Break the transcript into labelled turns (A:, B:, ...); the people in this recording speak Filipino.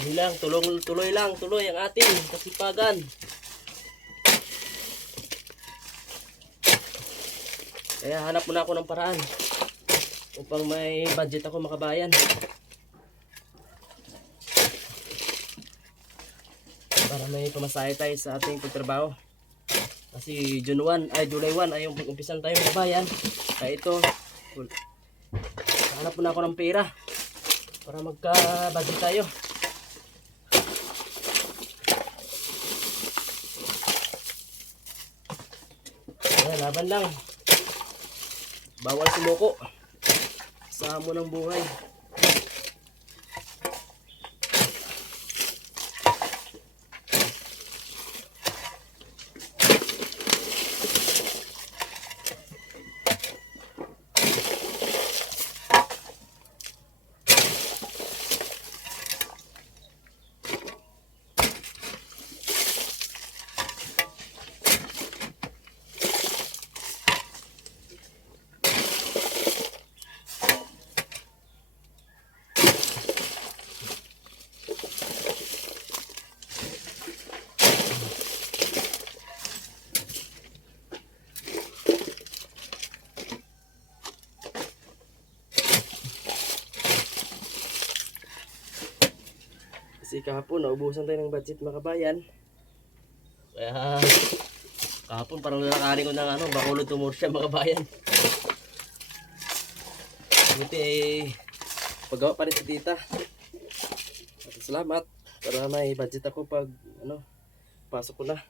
A: Tuloy lang, tulong, tuloy lang, tuloy ang ating kasipagan. Kaya hanap muna ako ng paraan upang may budget ako makabayan. Para may pamasahe tayo sa ating pagtrabaho. Kasi June 1, ay July 1 ay yung pag-umpisan tayo makabayan. Kaya ito, hanap muna ako ng pera para magka-budget tayo. Laban lang. Bawal sumuko. Sa mo ng buhay. Kasi kahapon, naubusan tayo ng budget mga kabayan. Kaya, kahapon parang lalakarin ko ng ano, bakulod tumor siya mga kabayan. Buti eh, paggawa pa rin si tita. At salamat para may budget ako pag ano, pasok ko na.